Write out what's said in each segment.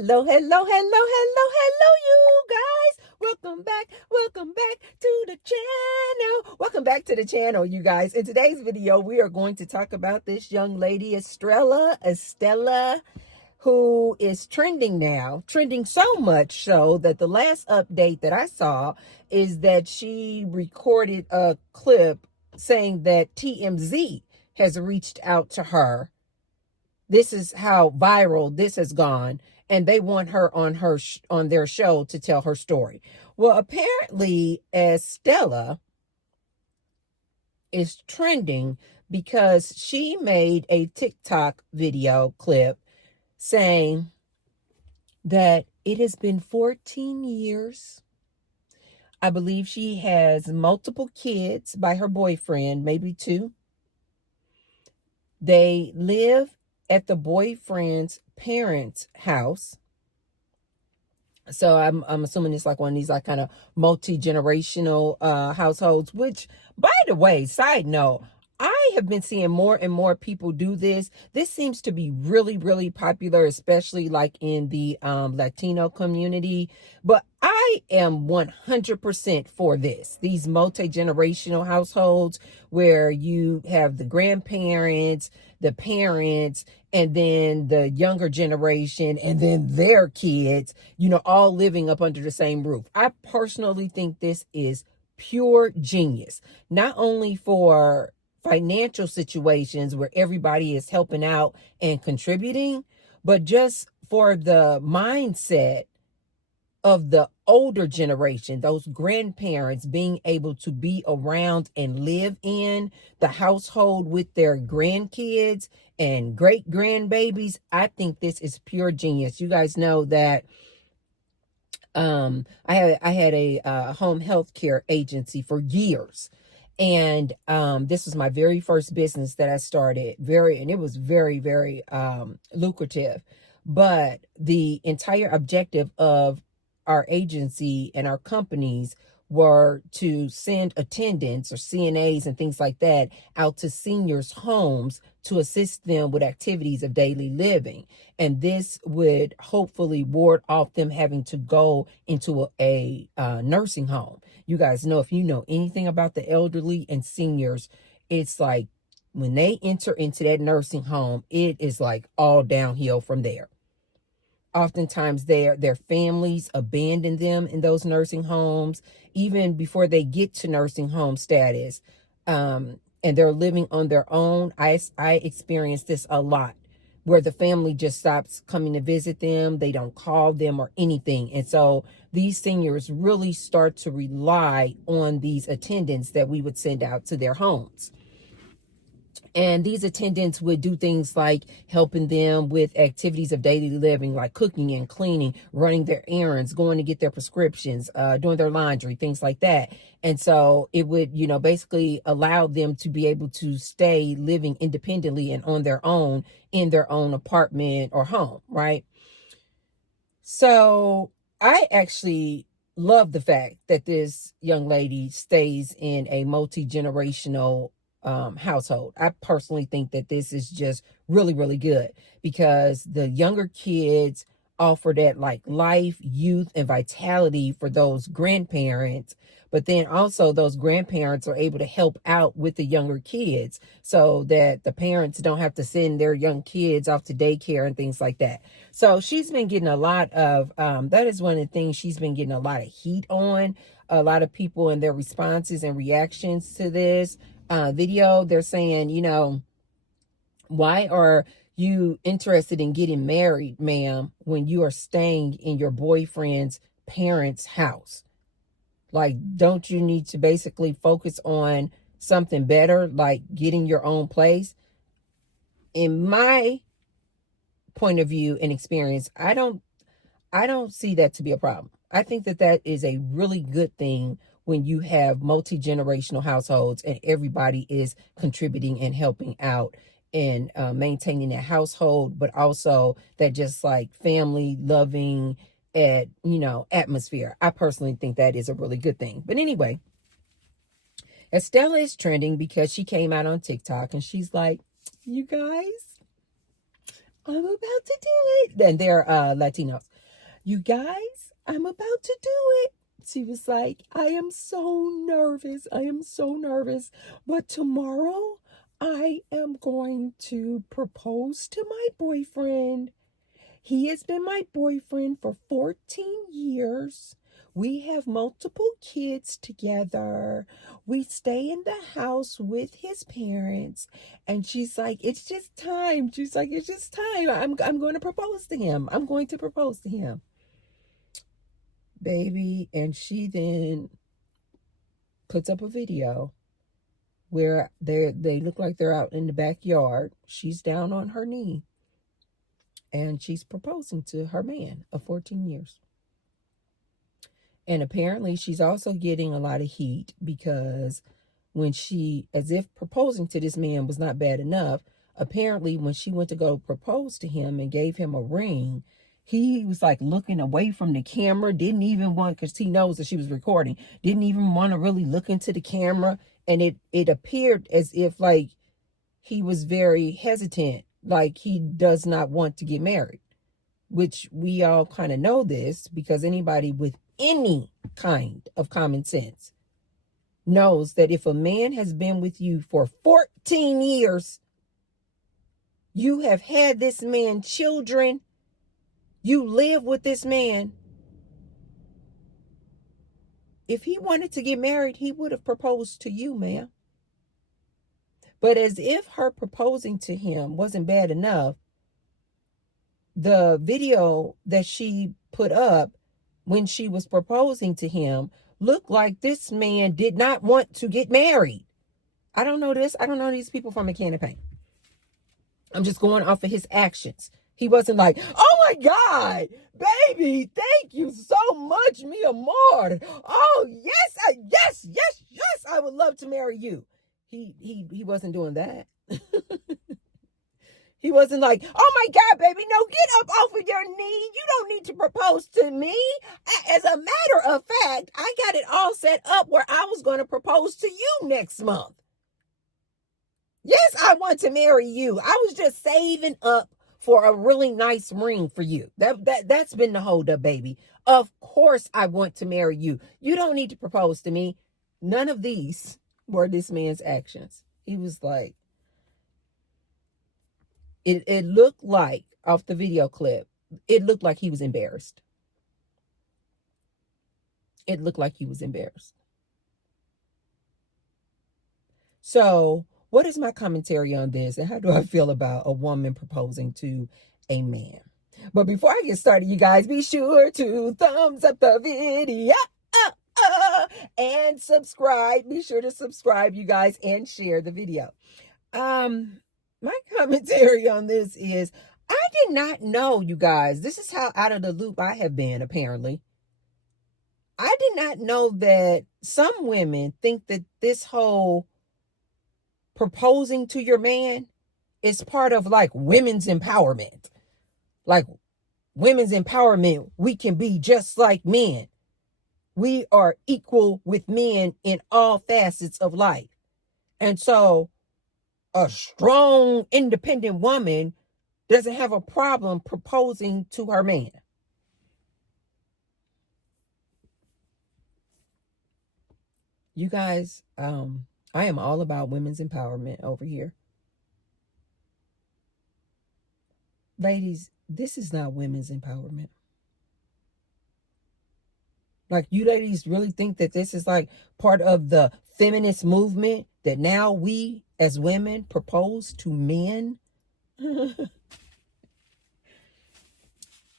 Hello, hello, hello, hello, hello, you guys. Welcome back to the channel. Welcome back to the channel, you guys. In today's video, we are going to talk about this young lady, Estella, who is trending now, trending so much so that the last update that I saw is that she recorded a clip saying that TMZ has reached out to her. This is how viral this has gone, and they want her on their show to tell her story. Well, apparently, Estella is trending because she made a TikTok video clip saying that it has been 14 years. I believe she has multiple kids by her boyfriend, maybe two. They live at the boyfriend's parents' house. So I'm assuming it's like one of these like kind of multi-generational households, which, by the way, side note, I have been seeing more and more people do this. This seems to be really, really popular, especially like in the Latino community. But I am 100% for this. These multi-generational households where you have the grandparents, the parents, and then the younger generation, and then their kids, all living up under the same roof. I personally think this is pure genius, not only for financial situations where everybody is helping out and contributing, but just for the mindset of the older generation, those grandparents being able to be around and live in the household with their grandkids and great grandbabies. I think this is pure genius. You guys know that I had a home health care agency for years. And this was my very first business that I started, and it was very, very lucrative. But the entire objective of our agency and our companies were to send attendants or CNAs and things like that out to seniors' homes to assist them with activities of daily living. And this would hopefully ward off them having to go into a nursing home. You guys know, if you know anything about the elderly and seniors, it's like when they enter into that nursing home, it is like all downhill from there. Oftentimes their families abandon them in those nursing homes, even before they get to nursing home status, and they're living on their own. I experienced this a lot, where the family just stops coming to visit them. They don't call them or anything. And so these seniors really start to rely on these attendants that we would send out to their homes. And these attendants would do things like helping them with activities of daily living, like cooking and cleaning, running their errands, going to get their prescriptions, doing their laundry, things like that. And so it would, basically allow them to be able to stay living independently and on their own in their own apartment or home, right? So I actually love the fact that this young lady stays in a multi-generational household. I personally think that this is just really, really good, because the younger kids offer that like life, youth, and vitality for those grandparents. But then also those grandparents are able to help out with the younger kids so that the parents don't have to send their young kids off to daycare and things like that. So she's been getting a lot of, that is one of the things she's been getting a lot of heat on. A lot of people and their responses and reactions to this video, they're saying, why are you interested in getting married, ma'am, when you are staying in your boyfriend's parents' house? Like, don't you need to basically focus on something better, like getting your own place? In my point of view and experience, I don't see that to be a problem. I think that is a really good thing when you have multi-generational households and everybody is contributing and helping out and maintaining that household, but also that just like family loving atmosphere. I personally think that is a really good thing. But anyway, Estella is trending because she came out on TikTok and she's like, you guys, I'm about to do it. And they're Latinos. You guys, I'm about to do it. She was like, I am so nervous. I am so nervous. But tomorrow I am going to propose to my boyfriend. He has been my boyfriend for 14 years. We have multiple kids together. We stay in the house with his parents. And she's like, it's just time. She's like, it's just time. I'm going to propose to him. I'm going to propose to him. Baby. And she then puts up a video where they look like they're out in the backyard. She's down on her knee. And she's proposing to her man of 14 years. And apparently she's also getting a lot of heat because when she, as if proposing to this man was not bad enough, apparently when she went to go propose to him and gave him a ring, he was like looking away from the camera, didn't even want, because he knows that she was recording, didn't even want to really look into the camera. And it appeared as if like he was very hesitant, like he does not want to get married, which we all kind of know this because anybody with any kind of common sense knows that if a man has been with you for 14 years, you have had this man children, you live with this man. If he wanted to get married, he would have proposed to you, ma'am. But as if her proposing to him wasn't bad enough, the video that she put up when she was proposing to him looked like this man did not want to get married. I don't know this. I don't know these people from a can of paint. I'm just going off of his actions. He wasn't like, oh my God, baby, thank you so much, mi amor. Oh, yes, I would love to marry you. He wasn't doing that. He wasn't like, oh my God, baby, no, get up off of your knee. You don't need to propose to me. As a matter of fact, I got it all set up where I was going to propose to you next month. Yes, I want to marry you. I was just saving up for a really nice ring for you. That's been the hold up, baby. Of course I want to marry you. You don't need to propose to me. None of these were this man's actions. He was like, it looked like, off the video clip, it looked like he was embarrassed. It looked like he was embarrassed. So, what is my commentary on this, and how do I feel about a woman proposing to a man? But before I get started, you guys, be sure to thumbs up the video and subscribe. Be sure to subscribe, you guys, and share the video. My commentary on this is, I did not know, you guys, this is how out of the loop I have been, apparently. I did not know that some women think that this whole proposing to your man is part of like women's empowerment. Like women's empowerment, we can be just like men. We are equal with men in all facets of life. And so a strong, independent woman doesn't have a problem proposing to her man. You guys, I am all about women's empowerment over here. Ladies, this is not women's empowerment. Like, you ladies really think that this is like part of the feminist movement, that now we as women propose to men?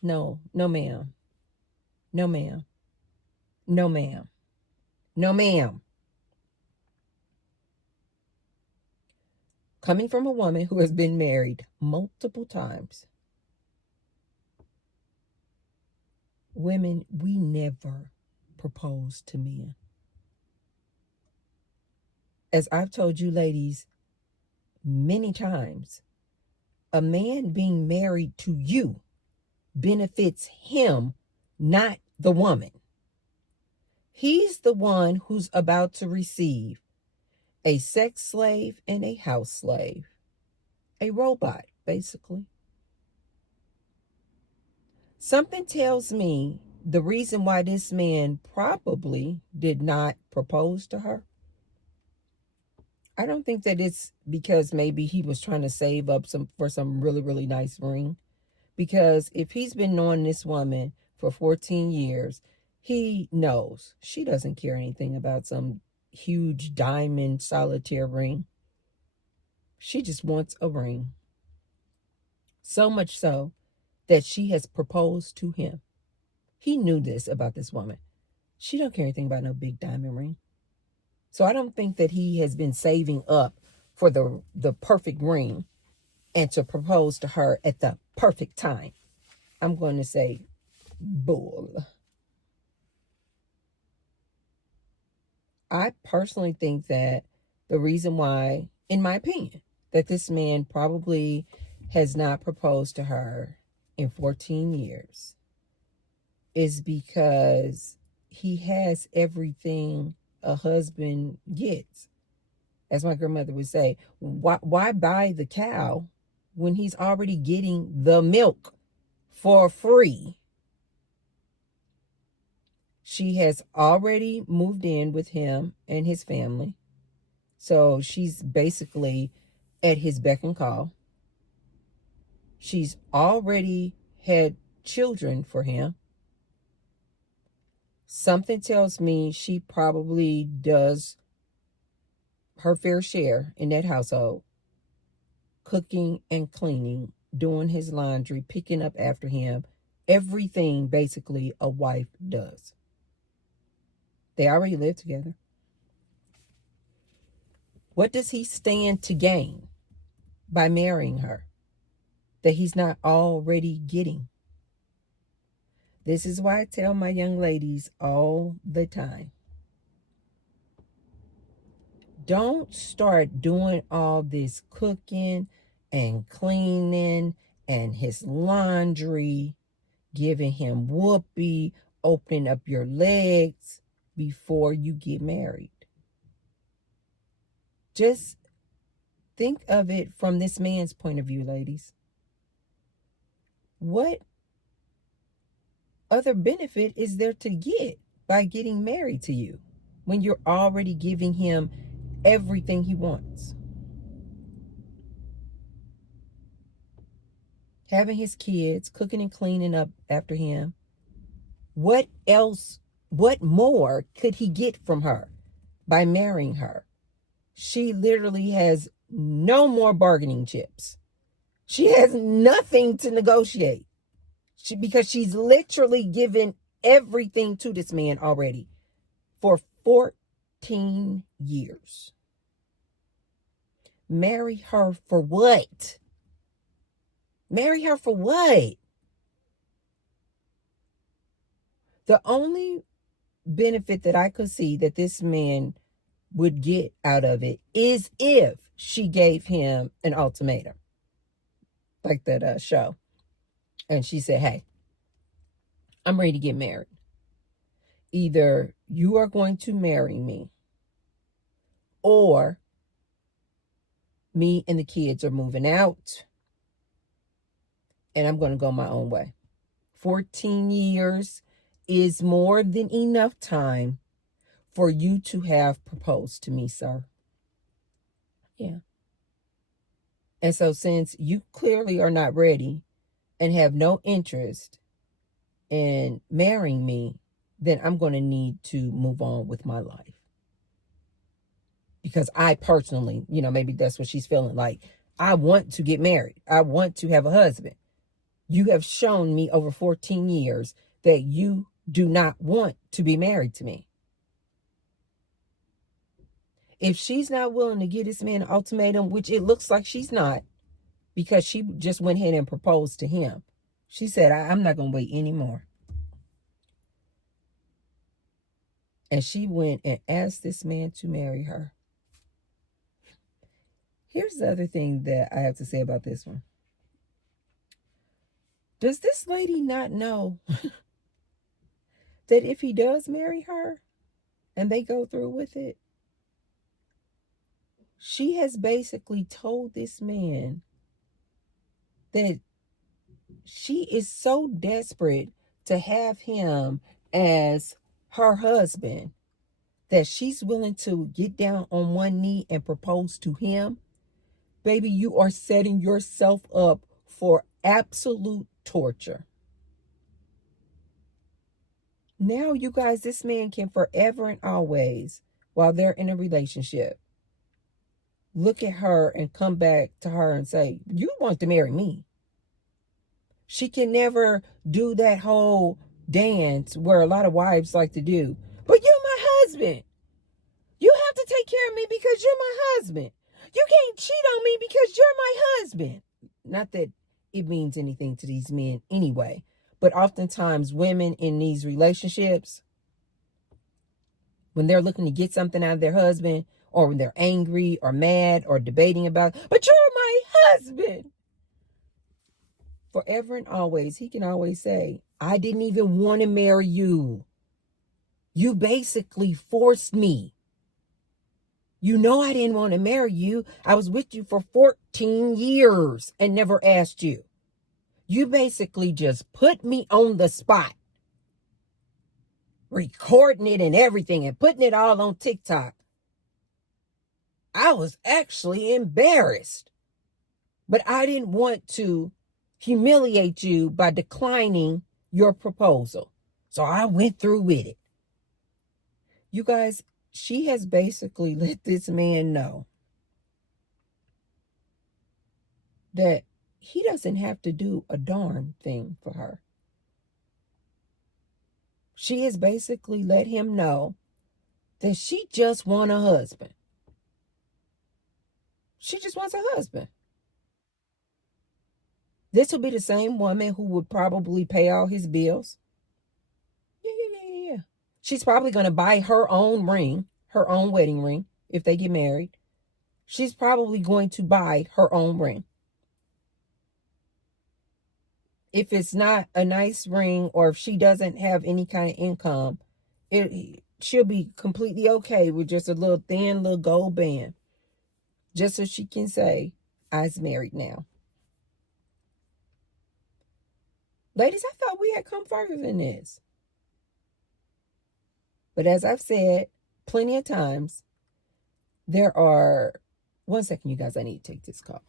No, no ma'am. No ma'am. No ma'am. No ma'am. Coming from a woman who has been married multiple times, women, we never propose to men. As I've told you ladies many times, a man being married to you benefits him, not the woman. He's the one who's about to receive a sex slave and a house slave, a robot, basically. Something tells me the reason why this man probably did not propose to her, I don't think that it's because maybe he was trying to save up some really, really nice ring. Because if he's been knowing this woman for 14 years, he knows she doesn't care anything about some huge diamond solitaire ring. She just wants a ring. So much so that she has proposed to him. He knew this about this woman. She don't care anything about no big diamond ring. So I don't think that he has been saving up for the perfect ring and to propose to her at the perfect time. I'm going to say bull. I personally think that the reason why, in my opinion, that this man probably has not proposed to her in 14 years is because he has everything a husband gets. As my grandmother would say, why buy the cow when he's already getting the milk for free? She has already moved in with him and his family. So she's basically at his beck and call. She's already had children for him. Something tells me she probably does her fair share in that household, cooking and cleaning, doing his laundry, picking up after him, everything basically a wife does. They already live together. What does he stand to gain by marrying her that he's not already getting? This is why I tell my young ladies all the time, don't start doing all this cooking and cleaning and his laundry, giving him whoopee, opening up your legs before you get married. Just think of it from this man's point of view, ladies. What other benefit is there to get by getting married to you when you're already giving him everything he wants? Having his kids, cooking and cleaning up after him. What else, what more could he get from her by marrying her? She literally has no more bargaining chips. She has nothing to negotiate. Because she's literally given everything to this man already for 14 years. Marry her for what? Marry her for what? The only benefit that I could see that this man would get out of it is if she gave him an ultimatum, like that show. And she said, hey, I'm ready to get married. Either you are going to marry me or me and the kids are moving out and I'm going to go my own way. 14 years is more than enough time for you to have proposed to me, sir. Yeah. And so since you clearly are not ready and have no interest in marrying me, then I'm going to need to move on with my life. Because I personally, maybe that's what she's feeling like. I want to get married. I want to have a husband. You have shown me over 14 years that you do not want to be married to me. If she's not willing to give this man an ultimatum, which it looks like she's not, because she just went ahead and proposed to him. She said, I'm not going to wait anymore. And she went and asked this man to marry her. Here's the other thing that I have to say about this one. Does this lady not know that if he does marry her and they go through with it, she has basically told this man that she is so desperate to have him as her husband that she's willing to get down on one knee and propose to him. Baby, you are setting yourself up for absolute torture. Now, you guys, this man can forever and always, while they're in a relationship, look at her and come back to her and say, you want to marry me. She can never do that whole dance where a lot of wives like to do. But you're my husband. You have to take care of me because you're my husband. You can't cheat on me because you're my husband. Not that it means anything to these men anyway. But oftentimes women in these relationships, when they're looking to get something out of their husband, or when they're angry or mad or debating about, but you're my husband. Forever and always, he can always say, I didn't even want to marry you. You basically forced me. You know I didn't want to marry you. I was with you for 14 years and never asked you. You basically just put me on the spot, recording it and everything and putting it all on TikTok. I was actually embarrassed, but I didn't want to humiliate you by declining your proposal. So I went through with it. You guys, she has basically let this man know that he doesn't have to do a darn thing for her. She has basically let him know that she just wants a husband. She just wants a husband. This will be the same woman who would probably pay all his bills. Yeah. She's probably going to buy her own ring, her own wedding ring, if they get married. She's probably going to buy her own ring. If it's not a nice ring, or if she doesn't have any kind of income, she'll be completely okay with just a little thin little gold band, just so she can say, I's married now. Ladies, I thought we had come further than this. But as I've said plenty of times, there are... One second, you guys, I need to take this call.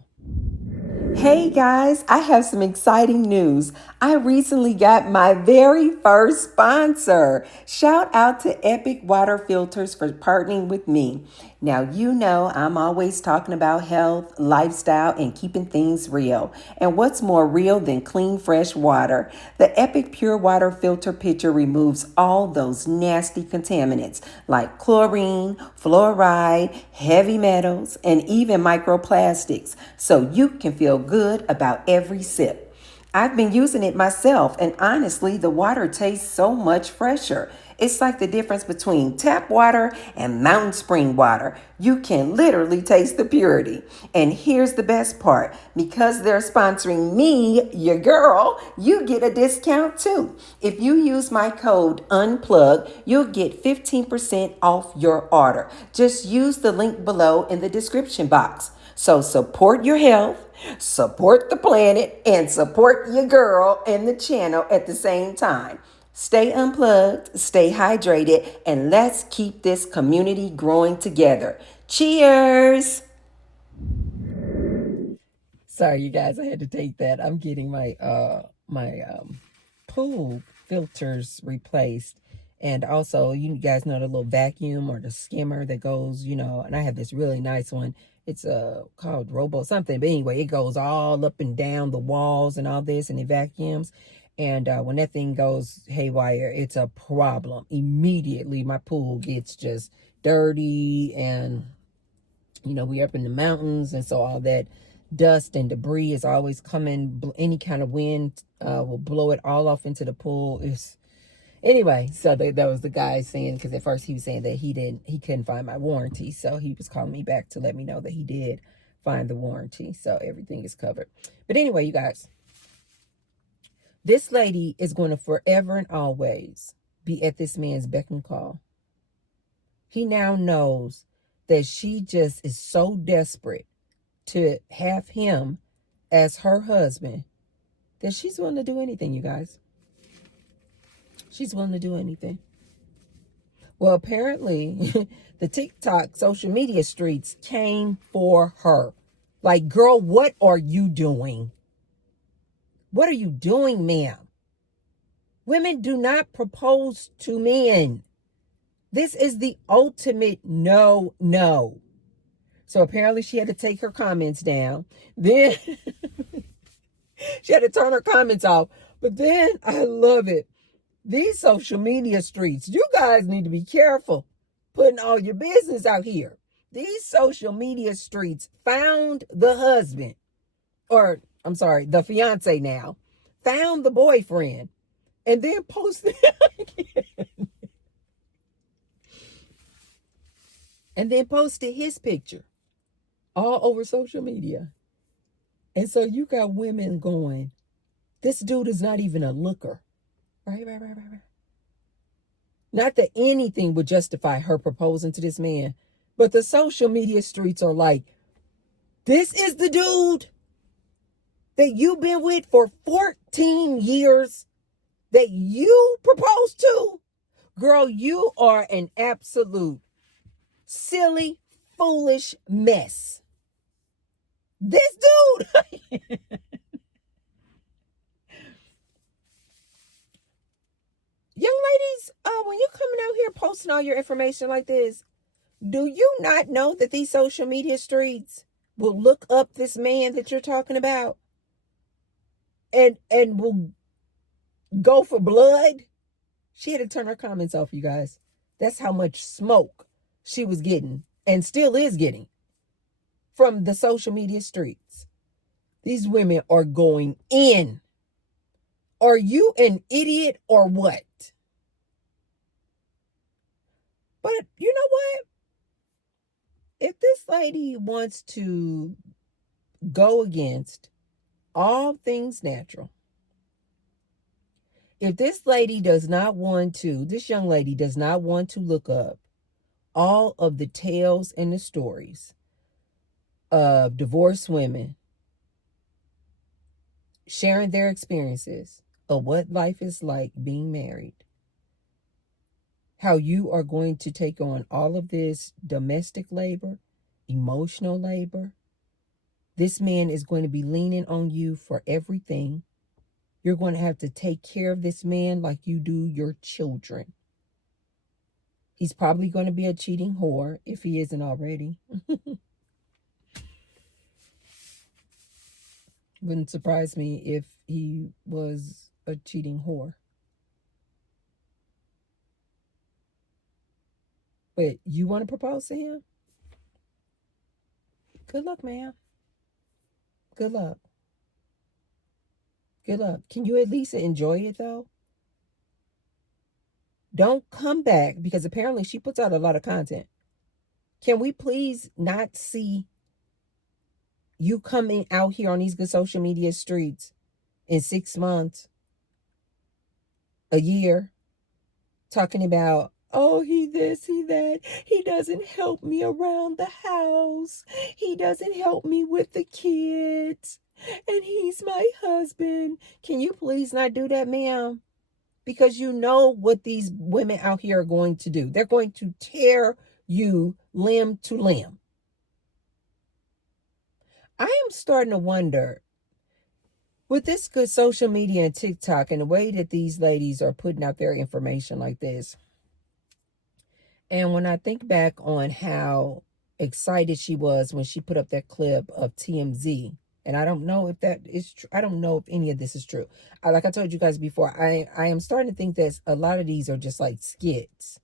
Hey guys, I have some exciting news. I recently got my very first sponsor. Shout out to Epic Water Filters for partnering with me. Now, you know I'm always talking about health, lifestyle, and keeping things real. And what's more real than clean, fresh water? The Epic Pure Water Filter Pitcher removes all those nasty contaminants like chlorine, fluoride, heavy metals, and even microplastics, so you can feel good about every sip. I've been using it myself, and honestly, the water tastes so much fresher. It's like the difference between tap water and mountain spring water. You can literally taste the purity. And here's the best part. Because they're sponsoring me, your girl, you get a discount too. If you use my code UNPLUG, you'll get 15% off your order. Just use the link below in the description box. So support your health, support the planet, and support your girl and the channel at the same time. Stay unplugged, stay hydrated, and let's keep this community growing together. Cheers! Sorry, you guys, I had to take that. I'm getting my pool filters replaced. And also, you guys know the little vacuum or the skimmer that goes, and I have this really nice one. It's called Robo something. But anyway, it goes all up and down the walls and all this, and it vacuums. And when that thing goes haywire, it's a problem. Immediately, my pool gets just dirty. And, we're up in the mountains. And so all that dust and debris is always coming. Any kind of wind will blow it all off into the pool. Anyway, so that was the guy saying, because at first he was saying that he couldn't find my warranty. So he was calling me back to let me know that he did find the warranty. So everything is covered. But anyway, you guys, this lady is going to forever and always be at this man's beck and call. He now knows that she just is so desperate to have him as her husband that she's willing to do anything, you guys. She's willing to do anything. Well, apparently, the TikTok social media streets came for her. Like, girl, what are you doing? What are you doing, ma'am? Women do not propose to men. This is the ultimate no. So apparently she had to take her comments down. Then she had to turn her comments off. But then I love it. These social media streets, you guys need to be careful putting all your business out here. These social media streets found the husband, or I'm sorry, the fiance now, found the boyfriend, and then posted again. And then posted his picture all over social media. And so you got women going, this dude is not even a looker. Right. Not that anything would justify her proposing to this man, but the social media streets are like, this is the dude that you've been with for 14 years that you proposed to. Girl, you are an absolute silly, foolish mess. This dude. Young ladies, when you're coming out here posting all your information like this, do you not know that these social media streets will look up this man that you're talking about and will go for blood? She had to turn her comments off, you guys. That's how much smoke she was getting and still is getting from the social media streets. These women are going in. Are you an idiot or what? But you know what? If this lady wants to go against all things natural, if this lady does not want to, this young lady does not want to look up all of the tales and the stories of divorced women sharing their experiences of what life is like being married, how you are going to take on all of this domestic labor, emotional labor. This man is going to be leaning on you for everything. You're going to have to take care of this man like you do your children. He's probably going to be a cheating whore if he isn't already. Wouldn't surprise me if he was a cheating whore. But you want to propose to him? Good luck, ma'am. Good luck. Good luck. Can you at least enjoy it, though? Don't come back, because apparently she puts out a lot of content. Can we please not see you coming out here on these good social media streets in 6 months, a year, talking about, oh, he this, he that. He doesn't help me around the house. He doesn't help me with the kids. And he's my husband. Can you please not do that, ma'am? Because you know what these women out here are going to do. They're going to tear you limb to limb. I am starting to wonder, with this good social media and TikTok and the way that these ladies are putting out their information like this, and when I think back on how excited she was when she put up that clip of TMZ, and I don't know if that is true. I don't know if any of this is true. Like I told you guys before, I am starting to think that a lot of these are just like skits.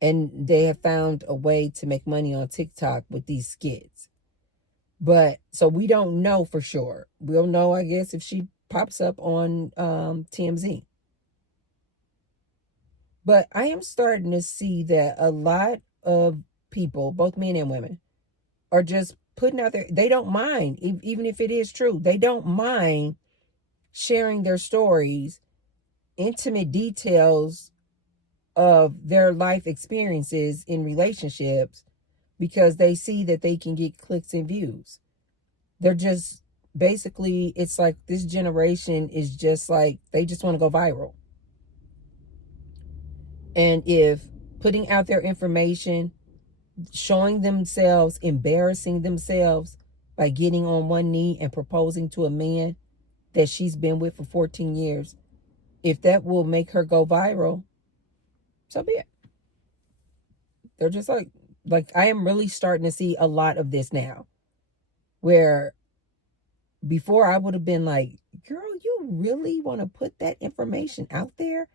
And they have found a way to make money on TikTok with these skits. But so we don't know for sure. We'll know, I guess, if she pops up on TMZ. But I am starting to see that a lot of people, both men and women, are just putting out there. They don't mind, even if it is true. They don't mind sharing their stories, intimate details of their life experiences in relationships, because they see that they can get clicks and views. They're just basically, it's like this generation is just like, they just want to go viral. And if putting out their information, showing themselves, embarrassing themselves by getting on one knee and proposing to a man that she's been with for 14 years, if that will make her go viral, so be it. They're just like I am really starting to see a lot of this now, where before I would have been like, girl, you really want to put that information out there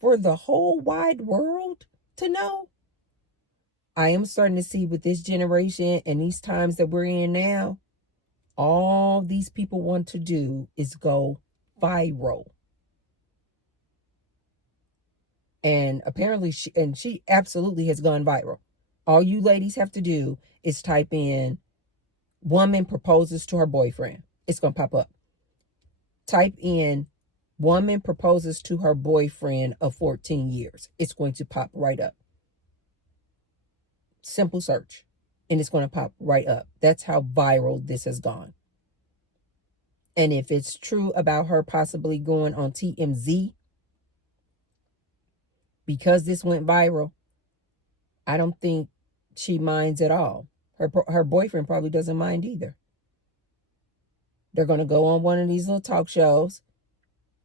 for the whole wide world to know? I am starting to see with this generation and these times that we're in now, all these people want to do is go viral. And apparently she absolutely has gone viral. All you ladies have to do is type in woman proposes to her boyfriend. It's going to pop up. Type in woman proposes to her boyfriend of 14 years. It's going to pop right up. Simple search. And it's going to pop right up. That's how viral this has gone. And if it's true about her possibly going on TMZ, because this went viral, I don't think she minds at all. Her boyfriend probably doesn't mind either. They're going to go on one of these little talk shows,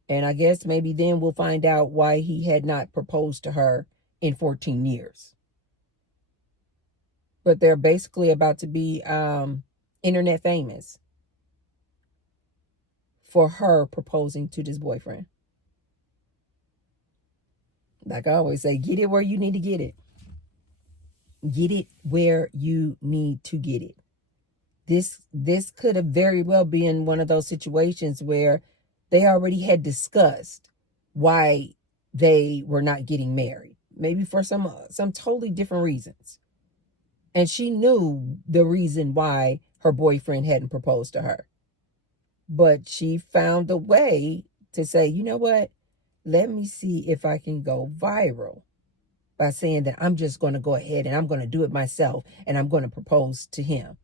and I guess maybe then we'll find out why he had not proposed to her in 14 years. But they're basically about to be internet famous for her proposing to this boyfriend. Like I always say, get it where you need to get it. Get it where you need to get it. This could have very well been one of those situations where they already had discussed why they were not getting married. Maybe for some totally different reasons. And she knew the reason why her boyfriend hadn't proposed to her. But she found a way to say, you know what? Let me see if I can go viral by saying that I'm just going to go ahead and I'm going to do it myself and I'm going to propose to him.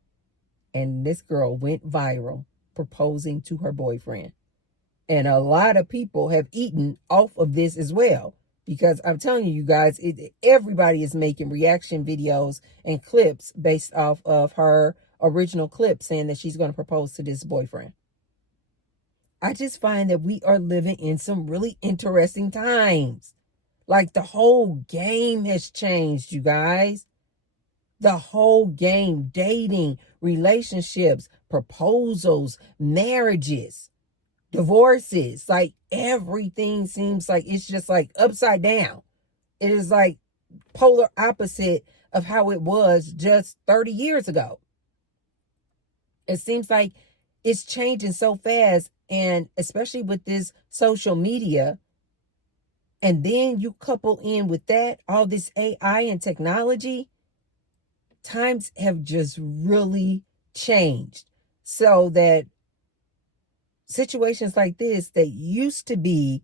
And this girl went viral proposing to her boyfriend. And a lot of people have eaten off of this as well. Because I'm telling you guys, everybody is making reaction videos and clips based off of her original clip saying that she's going to propose to this boyfriend. I just find that we are living in some really interesting times. Like the whole game has changed, you guys. The whole game, dating, relationships, proposals, marriages, divorces, like everything seems like it's just like upside down. It is like polar opposite of how it was just 30 years ago. It seems like it's changing so fast, and especially with this social media. And then you couple in with that, all this AI and technology, times have just really changed. So that situations like this that used to be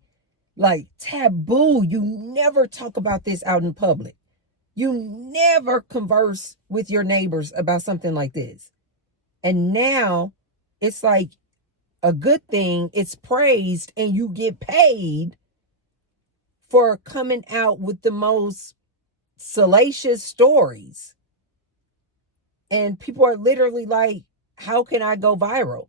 like taboo, you never talk about this out in public. You never converse with your neighbors about something like this. And now it's like a good thing, it's praised, and you get paid for coming out with the most salacious stories. And people are literally like, how can I go viral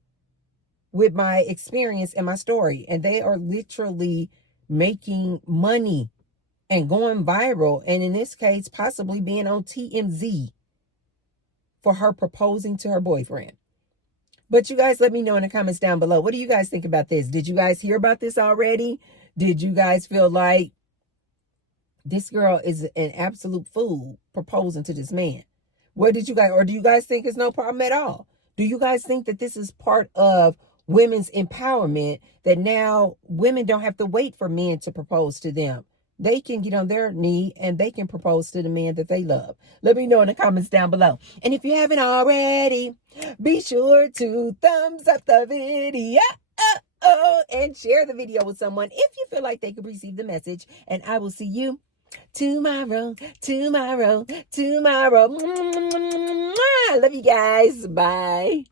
with my experience and my story? And they are literally making money and going viral. And in this case, possibly being on TMZ for her proposing to her boyfriend. But you guys let me know in the comments down below. What do you guys think about this? Did you guys hear about this already? Did you guys feel like this girl is an absolute fool proposing to this man? What did you guys, or do you guys think it's no problem at all? Do you guys think that this is part of women's empowerment, that now women don't have to wait for men to propose to them? They can get on their knee and they can propose to the man that they love. Let me know in the comments down below. And if you haven't already, be sure to thumbs up the video. And share the video with someone if you feel like they could receive the message. And I will see you tomorrow. Love you guys. Bye.